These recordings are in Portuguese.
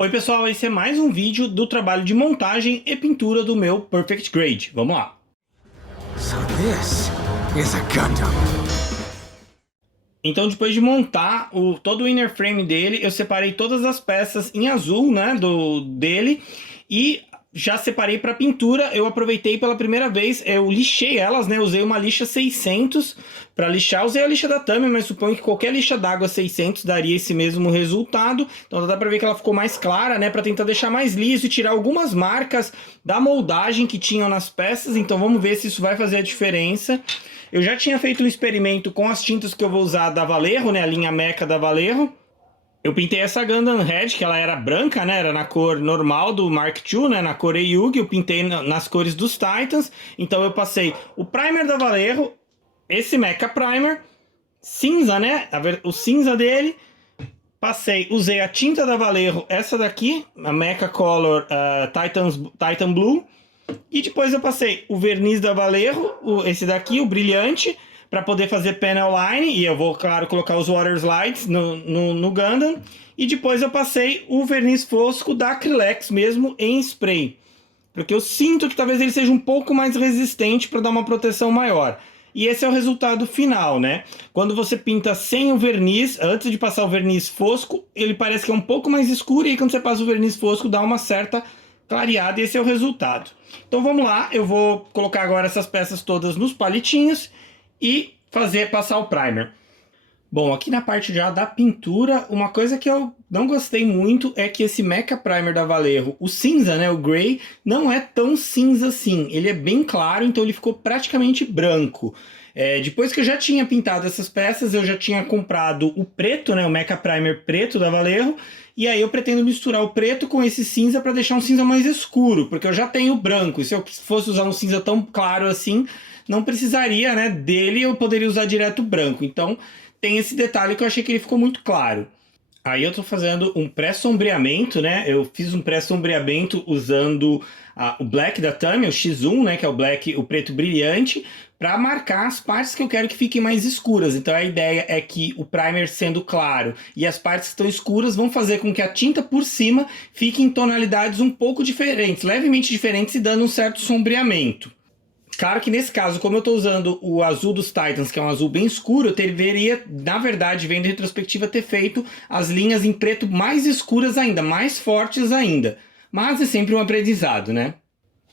Oi pessoal, esse é mais um vídeo do trabalho de montagem e pintura do meu Perfect Grade. Vamos lá! So this is a Gundam. Então depois de montar todo o inner frame dele, eu separei todas as peças em azul, né, dele, e já separei para pintura. Eu aproveitei pela primeira vez, eu lixei elas, né, usei uma lixa 600 para lixar. Usei a lixa da Tamiya, mas suponho que qualquer lixa d'água 600 daria esse mesmo resultado. Então dá para ver que ela ficou mais clara, né, para tentar deixar mais liso e tirar algumas marcas da moldagem que tinham nas peças. Então vamos ver se isso vai fazer a diferença. Eu já tinha feito um experimento com as tintas que eu vou usar da Vallejo, né, a linha Mecha da Vallejo. Eu pintei essa Gundam Red, que ela era branca, né, era na cor normal do Mark II, né, na cor Eiyugi. Eu pintei nas cores dos Titans. Então eu passei o primer da Vallejo, esse Mecha Primer, cinza, né, o cinza dele. Usei a tinta da Vallejo, essa daqui, a Mecha Color Titan Blue. E depois eu passei o verniz da Vallejo, esse daqui, o brilhante, para poder fazer panel line. E eu vou, claro, colocar os water slides no Gundam. E depois eu passei o verniz fosco da Acrylex mesmo em spray. Porque eu sinto que talvez ele seja um pouco mais resistente para dar uma proteção maior. E esse é o resultado final, né? Quando você pinta sem o verniz, antes de passar o verniz fosco, ele parece que é um pouco mais escuro. E aí quando você passa o verniz fosco, dá uma certa clareada, e esse é o resultado. Então vamos lá, eu vou colocar agora essas peças todas nos palitinhos e passar o primer. Bom, aqui na parte já da pintura, uma coisa que eu não gostei muito é que esse Mecha Primer da Vallejo, o cinza, né, o grey, não é tão cinza assim. Ele é bem claro, então ele ficou praticamente branco. Depois que eu já tinha pintado essas peças, eu já tinha comprado o preto, né, o Mecha Primer preto da Vallejo, e aí eu pretendo misturar o preto com esse cinza para deixar um cinza mais escuro, porque eu já tenho o branco, e se eu fosse usar um cinza tão claro assim, não precisaria, né, dele, eu poderia usar direto o branco. Então tem esse detalhe que eu achei que ele ficou muito claro. Aí eu tô fazendo um pré-sombreamento, né? Eu fiz um pré-sombreamento usando o black da Tamiya, o X1, né? Que é o preto brilhante, para marcar as partes que eu quero que fiquem mais escuras. Então a ideia é que o primer sendo claro e as partes que estão escuras vão fazer com que a tinta por cima fique em tonalidades um pouco diferentes, levemente diferentes, e dando um certo sombreamento. Claro que nesse caso, como eu estou usando o azul dos Titans, que é um azul bem escuro, eu deveria, na verdade, vendo a retrospectiva, ter feito as linhas em preto mais escuras ainda, mais fortes ainda. Mas é sempre um aprendizado, né?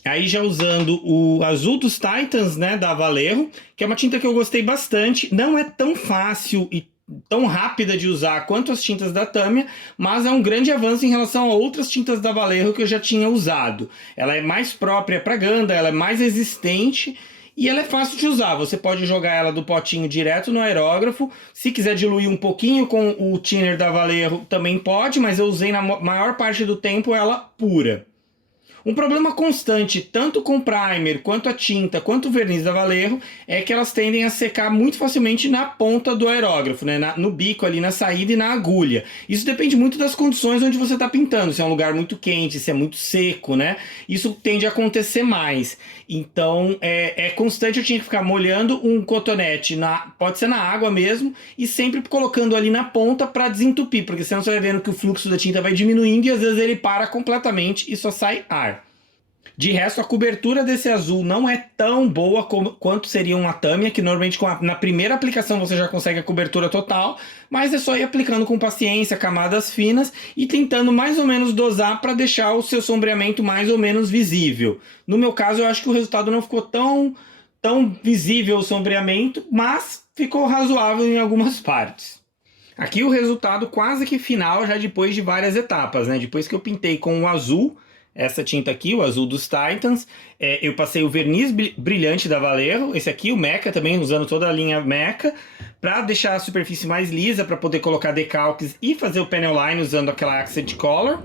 Aí já usando o azul dos Titans, né, da Vallejo, que é uma tinta que eu gostei bastante. Não é tão fácil e tão rápida de usar quanto as tintas da Tamiya, mas é um grande avanço em relação a outras tintas da Vallejo que eu já tinha usado. Ela é mais própria para Gundam, ela é mais resistente e ela é fácil de usar. Você pode jogar ela do potinho direto no aerógrafo. Se quiser diluir um pouquinho com o thinner da Vallejo também pode, mas eu usei na maior parte do tempo ela pura. Um problema constante, tanto com o primer, quanto a tinta, quanto o verniz da Vallejo, é que elas tendem a secar muito facilmente na ponta do aerógrafo, né? No bico ali, na saída e na agulha. Isso depende muito das condições onde você está pintando, se é um lugar muito quente, se é muito seco, né? Isso tende a acontecer mais. Então, é constante, eu tinha que ficar molhando um cotonete, pode ser na água mesmo, e sempre colocando ali na ponta para desentupir, porque senão você vai vendo que o fluxo da tinta vai diminuindo e às vezes ele para completamente e só sai ar. De resto, a cobertura desse azul não é tão boa quanto seria uma Tamiya, que normalmente na primeira aplicação você já consegue a cobertura total, mas é só ir aplicando com paciência, camadas finas, e tentando mais ou menos dosar para deixar o seu sombreamento mais ou menos visível. No meu caso, eu acho que o resultado não ficou tão visível o sombreamento, mas ficou razoável em algumas partes. Aqui o resultado quase que final, já depois de várias etapas, né? Depois que eu pintei com o azul, essa tinta aqui, o azul dos Titans, eu passei o verniz brilhante da Vallejo, esse aqui, o Mecha também, usando toda a linha Mecha, para deixar a superfície mais lisa, para poder colocar decalques e fazer o panel line usando aquela Accent Color.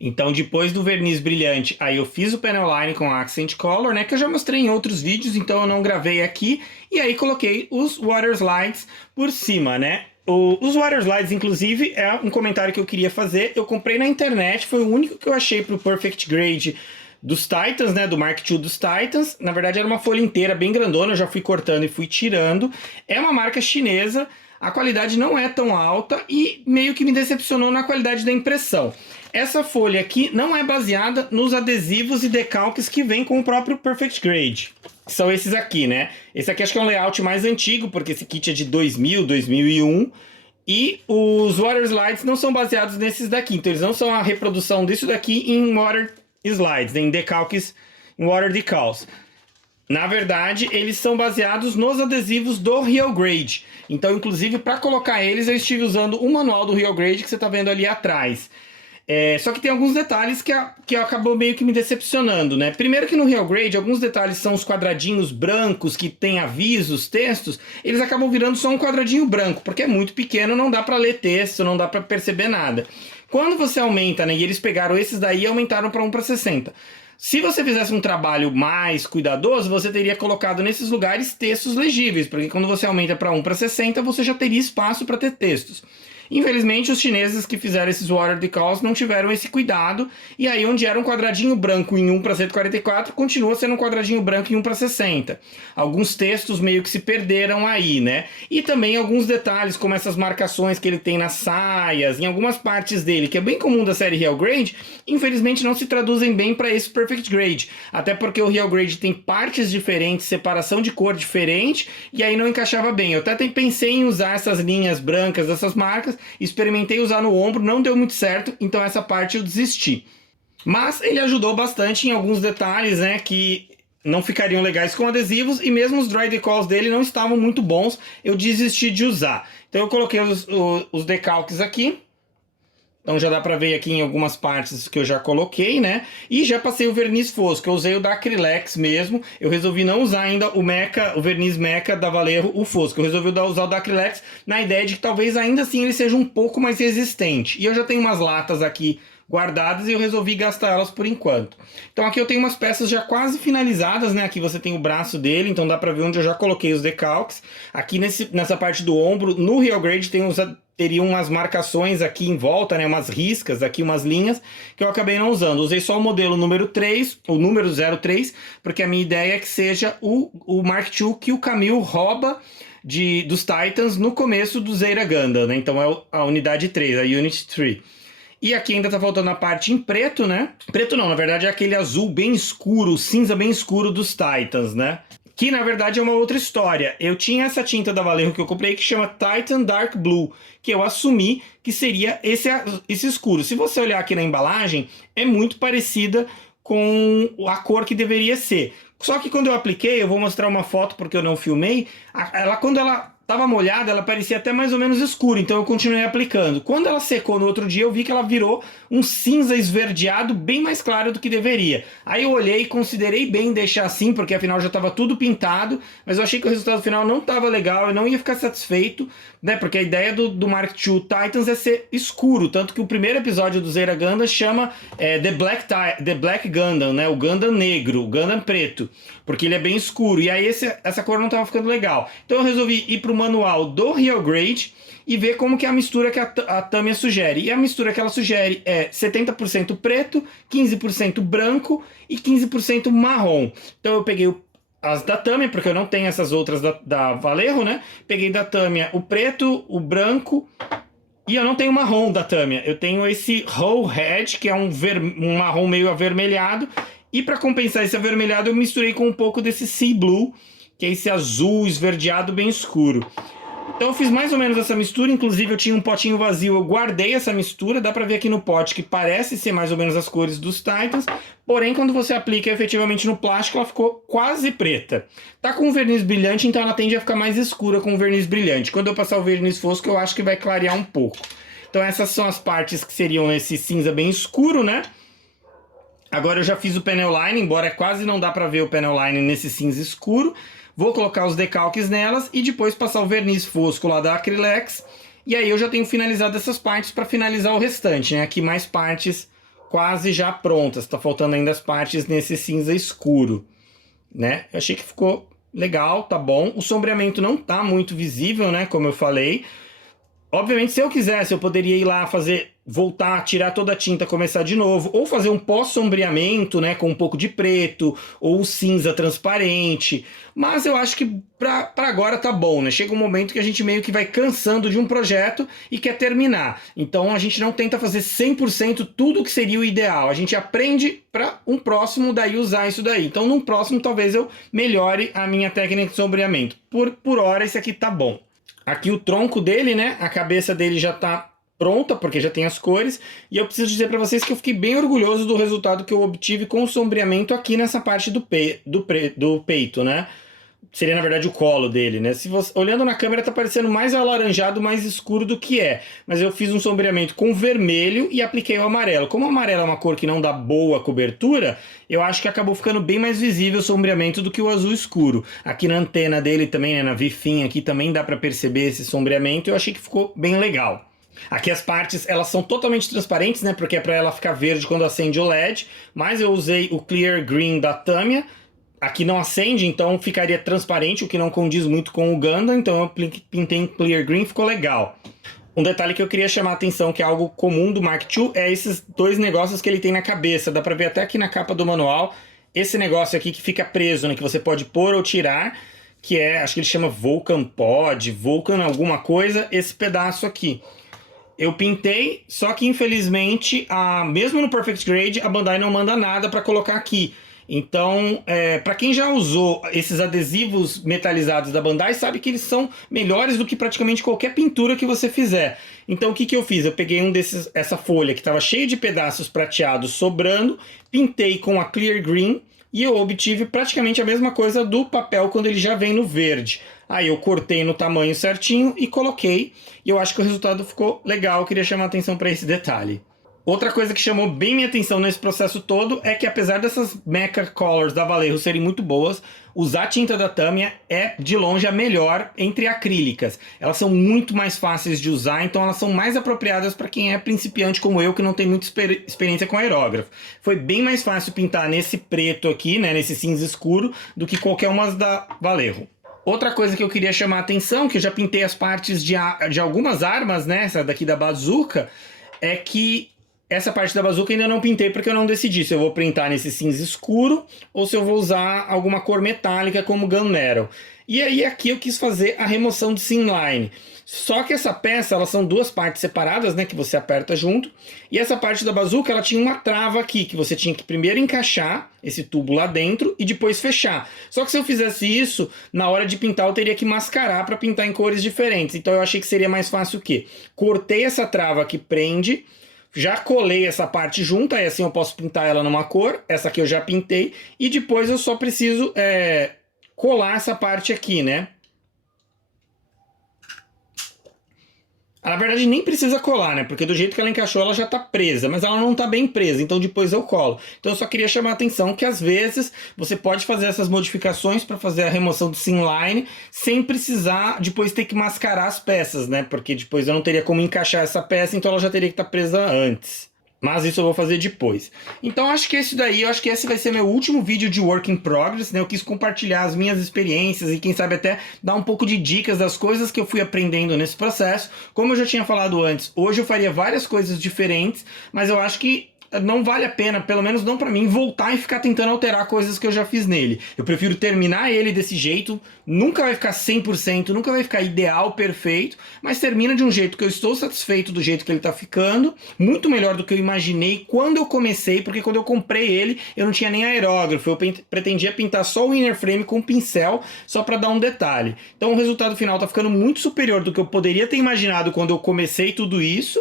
Então depois do verniz brilhante, aí eu fiz o panel line com a Accent Color, né, que eu já mostrei em outros vídeos, então eu não gravei aqui, e aí coloquei os water slides por cima, né. Os water slides, inclusive, é um comentário que eu queria fazer. Eu comprei na internet, foi o único que eu achei para o Perfect Grade dos Titans, né, do Mark II dos Titans. Na verdade era uma folha inteira, bem grandona, eu já fui cortando e fui tirando. É uma marca chinesa, a qualidade não é tão alta e meio que me decepcionou na qualidade da impressão. Essa folha aqui não é baseada nos adesivos e decalques que vem com o próprio Perfect Grade. São esses aqui, né? Esse aqui acho que é um layout mais antigo, porque esse kit é de 2000, 2001. E os Water Slides não são baseados nesses daqui. Então eles não são a reprodução disso daqui em Water Slides, em decalques, em Water Decals. Na verdade, eles são baseados nos adesivos do Real Grade. Então, inclusive, para colocar eles, eu estive usando o manual do Real Grade que você está vendo ali atrás. Só que tem alguns detalhes que acabou meio que me decepcionando, né? Primeiro que no Real Grade, alguns detalhes são os quadradinhos brancos que tem avisos, textos, eles acabam virando só um quadradinho branco, porque é muito pequeno, não dá para ler texto, não dá para perceber nada. Quando você aumenta, né, e eles pegaram esses daí e aumentaram para 1:60. Se você fizesse um trabalho mais cuidadoso, você teria colocado nesses lugares textos legíveis, porque quando você aumenta para 1:60, você já teria espaço para ter textos. Infelizmente, os chineses que fizeram esses Water Decals não tiveram esse cuidado, e aí onde era um quadradinho branco em 1:144, continua sendo um quadradinho branco em 1:60. Alguns textos meio que se perderam aí, né? E também alguns detalhes, como essas marcações que ele tem nas saias, em algumas partes dele, que é bem comum da série Real Grade, infelizmente não se traduzem bem para esse Perfect Grade. Até porque o Real Grade tem partes diferentes, separação de cor diferente, e aí não encaixava bem. Eu até pensei em usar essas linhas brancas, essas marcas, experimentei usar no ombro, não deu muito certo, então essa parte eu desisti. Mas ele ajudou bastante em alguns detalhes, né, que não ficariam legais com adesivos, e mesmo os dry decals dele não estavam muito bons, eu desisti de usar. Então eu coloquei os decalques aqui. Então já dá pra ver aqui em algumas partes que eu já coloquei, né? E já passei o verniz fosco, eu usei o da Acrylex mesmo. Eu resolvi não usar ainda o verniz Mecha da Vallejo, o fosco. Eu resolvi usar o da Acrylex na ideia de que talvez ainda assim ele seja um pouco mais resistente. E eu já tenho umas latas aqui guardadas e eu resolvi gastar elas por enquanto. Então aqui eu tenho umas peças já quase finalizadas, né? Aqui você tem o braço dele, então dá pra ver onde eu já coloquei os decalques. Aqui nessa parte do ombro, no Real Grade teriam umas marcações aqui em volta, né, umas riscas aqui, umas linhas, que eu acabei não usando. Usei só o modelo número 3, o número 03, porque a minha ideia é que seja o Mark II que o Camille rouba dos Titans no começo do Zeta Gundam, né? Então é a unidade 3, a Unit 3. E aqui ainda tá faltando a parte em preto, né? Preto não, na verdade é aquele azul bem escuro, cinza bem escuro dos Titans, né? Que na verdade é uma outra história. Eu tinha essa tinta da Vallejo que eu comprei que chama Titan Dark Blue, que eu assumi que seria esse escuro. Se você olhar aqui na embalagem, é muito parecida com a cor que deveria ser. Só que quando eu apliquei, eu vou mostrar uma foto porque eu não filmei, quando ela estava molhada, ela parecia até mais ou menos escura, então eu continuei aplicando. Quando ela secou no outro dia, eu vi que ela virou um cinza esverdeado bem mais claro do que deveria. Aí eu olhei e considerei bem deixar assim, porque afinal já estava tudo pintado, mas eu achei que o resultado final não estava legal, eu não ia ficar satisfeito, né? Porque a ideia do Mark II Titans é ser escuro, tanto que o primeiro episódio do Zeta Gundam chama The Black Gundam, né? O Gundam negro, o Gundam preto, porque ele é bem escuro, e aí essa cor não estava ficando legal. Então eu resolvi ir para o manual do Real Grade e ver como que é a mistura que a Tamiya sugere. E a mistura que ela sugere é 70% preto, 15% branco e 15% marrom. Então eu peguei as da Tamiya, porque eu não tenho essas outras da Vallejo, né? Peguei da Tamiya o preto, o branco, e eu não tenho marrom da Tamiya. Eu tenho esse Whole Red, que é um marrom meio avermelhado. E para compensar esse avermelhado, eu misturei com um pouco desse Sea Blue, que é esse azul esverdeado bem escuro. Então eu fiz mais ou menos essa mistura, inclusive eu tinha um potinho vazio, eu guardei essa mistura, dá pra ver aqui no pote que parece ser mais ou menos as cores dos Titans, porém quando você aplica efetivamente no plástico, ela ficou quase preta. Tá com verniz brilhante, então ela tende a ficar mais escura com o verniz brilhante. Quando eu passar o verniz fosco, eu acho que vai clarear um pouco. Então essas são as partes que seriam esse cinza bem escuro, né? Agora eu já fiz o panel line, embora quase não dá pra ver o panel line nesse cinza escuro. Vou colocar os decalques nelas e depois passar o verniz fosco lá da Acrylex. E aí eu já tenho finalizado essas partes para finalizar o restante, né? Aqui mais partes quase já prontas. Tá faltando ainda as partes nesse cinza escuro, né? Eu achei que ficou legal, tá bom. O sombreamento não tá muito visível, né? Como eu falei. Obviamente, se eu quisesse, eu poderia ir lá fazer voltar, tirar toda a tinta, começar de novo, ou fazer um pós-sombreamento, né, com um pouco de preto, ou cinza transparente, mas eu acho que pra agora tá bom, né, chega um momento que a gente meio que vai cansando de um projeto e quer terminar, então a gente não tenta fazer 100% tudo que seria o ideal, a gente aprende para um próximo daí usar isso daí, então num próximo talvez eu melhore a minha técnica de sombreamento, por hora esse aqui tá bom. Aqui o tronco dele, né, a cabeça dele já tá pronta, porque já tem as cores, e eu preciso dizer para vocês que eu fiquei bem orgulhoso do resultado que eu obtive com o sombreamento aqui nessa parte do peito, né? Seria, na verdade, o colo dele, né? Se você, olhando na câmera, tá parecendo mais alaranjado, mais escuro do que é. Mas eu fiz um sombreamento com vermelho e apliquei o amarelo. Como o amarelo é uma cor que não dá boa cobertura, eu acho que acabou ficando bem mais visível o sombreamento do que o azul escuro. Aqui na antena dele também, né, na vifinha aqui, também dá para perceber esse sombreamento. Eu achei que ficou bem legal. Aqui as partes, elas são totalmente transparentes, né? Porque é para ela ficar verde quando acende o LED. Mas eu usei o Clear Green da Tamiya. Aqui não acende, então ficaria transparente, o que não condiz muito com o Gundam. Então eu pintei em Clear Green, ficou legal. Um detalhe que eu queria chamar a atenção, que é algo comum do Mark II, é esses dois negócios que ele tem na cabeça. Dá para ver até aqui na capa do manual. Esse negócio aqui que fica preso, né? Que você pode pôr ou tirar. Que é, acho que ele chama Vulcan Pod, Vulcan alguma coisa. Esse pedaço aqui. Eu pintei, só que infelizmente, mesmo no Perfect Grade, a Bandai não manda nada para colocar aqui. Então, para quem já usou esses adesivos metalizados da Bandai, sabe que eles são melhores do que praticamente qualquer pintura que você fizer. Então, o que eu fiz? Eu peguei essa folha que estava cheia de pedaços prateados sobrando, pintei com a Clear Green e eu obtive praticamente a mesma coisa do papel quando ele já vem no verde. Aí eu cortei no tamanho certinho e coloquei. E eu acho que o resultado ficou legal. Eu queria chamar a atenção para esse detalhe. Outra coisa que chamou bem minha atenção nesse processo todo é que apesar dessas Mecha Colors da Vallejo serem muito boas, usar a tinta da Tamiya é de longe a melhor entre acrílicas. Elas são muito mais fáceis de usar, então elas são mais apropriadas para quem é principiante como eu, que não tem muita experiência com aerógrafo. Foi bem mais fácil pintar nesse preto aqui, né, nesse cinza escuro, do que qualquer uma da Vallejo. Outra coisa que eu queria chamar a atenção, que eu já pintei as partes de algumas armas, né, essa daqui da bazuca, é que essa parte da bazuca ainda não pintei porque eu não decidi se eu vou pintar nesse cinza escuro ou se eu vou usar alguma cor metálica como Gunmetal. E aí aqui eu quis fazer a remoção de Simline. Só que essa peça, elas são duas partes separadas, né, que você aperta junto. E essa parte da bazuca, ela tinha uma trava aqui, que você tinha que primeiro encaixar esse tubo lá dentro e depois fechar. Só que se eu fizesse isso, na hora de pintar eu teria que mascarar para pintar em cores diferentes. Então eu achei que seria mais fácil o quê? Cortei essa trava que prende, já colei essa parte junta, e assim eu posso pintar ela numa cor. Essa aqui eu já pintei. E depois eu só preciso colar essa parte aqui, né? Na verdade nem precisa colar, né? Porque do jeito que ela encaixou ela já tá presa, mas ela não tá bem presa, então depois eu colo. Então eu só queria chamar a atenção que às vezes você pode fazer essas modificações para fazer a remoção do Simline sem precisar depois ter que mascarar as peças, né? Porque depois eu não teria como encaixar essa peça, então ela já teria que estar presa antes. Mas isso eu vou fazer depois. Então acho que eu acho que esse vai ser meu último vídeo de Work in Progress, né? Eu quis compartilhar as minhas experiências e quem sabe até dar um pouco de dicas das coisas que eu fui aprendendo nesse processo. Como eu já tinha falado antes, hoje eu faria várias coisas diferentes, mas eu acho que não vale a pena, pelo menos não pra mim, voltar e ficar tentando alterar coisas que eu já fiz nele. Eu prefiro terminar ele desse jeito, nunca vai ficar 100%, nunca vai ficar ideal, perfeito, mas termina de um jeito que eu estou satisfeito do jeito que ele tá ficando, muito melhor do que eu imaginei quando eu comecei, porque quando eu comprei ele, eu não tinha nem aerógrafo, eu pretendia pintar só o inner frame com pincel, só pra dar um detalhe. Então o resultado final tá ficando muito superior do que eu poderia ter imaginado quando eu comecei tudo isso,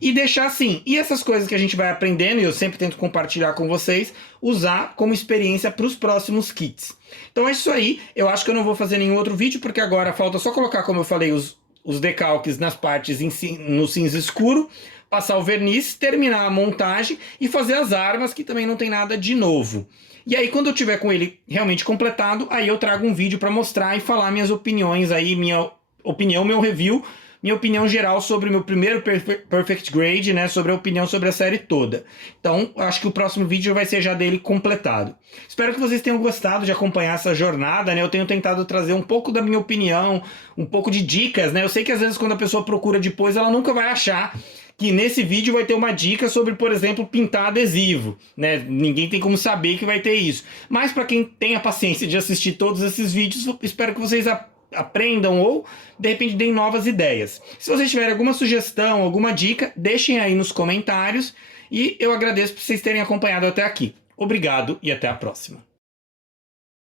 e deixar assim, e essas coisas que a gente vai aprendendo, e eu sempre tento compartilhar com vocês, usar como experiência para os próximos kits. Então é isso aí, eu acho que eu não vou fazer nenhum outro vídeo, porque agora falta só colocar, como eu falei, os decalques nas partes no cinza escuro, passar o verniz, terminar a montagem e fazer as armas, que também não tem nada de novo. E aí quando eu tiver com ele realmente completado, aí eu trago um vídeo para mostrar e falar minhas opiniões aí, minha opinião, meu review, minha opinião geral sobre o meu primeiro Perfect Grade, né, sobre a opinião sobre a série toda. Então, acho que o próximo vídeo vai ser já dele completado. Espero que vocês tenham gostado de acompanhar essa jornada, né, eu tenho tentado trazer um pouco da minha opinião, um pouco de dicas, né, eu sei que às vezes quando a pessoa procura depois, ela nunca vai achar que nesse vídeo vai ter uma dica sobre, por exemplo, pintar adesivo, né? Ninguém tem como saber que vai ter isso. Mas para quem tem a paciência de assistir todos esses vídeos, espero que vocês aprendam ou, de repente, deem novas ideias. Se vocês tiverem alguma sugestão, alguma dica, deixem aí nos comentários e eu agradeço por vocês terem acompanhado até aqui. Obrigado e até a próxima.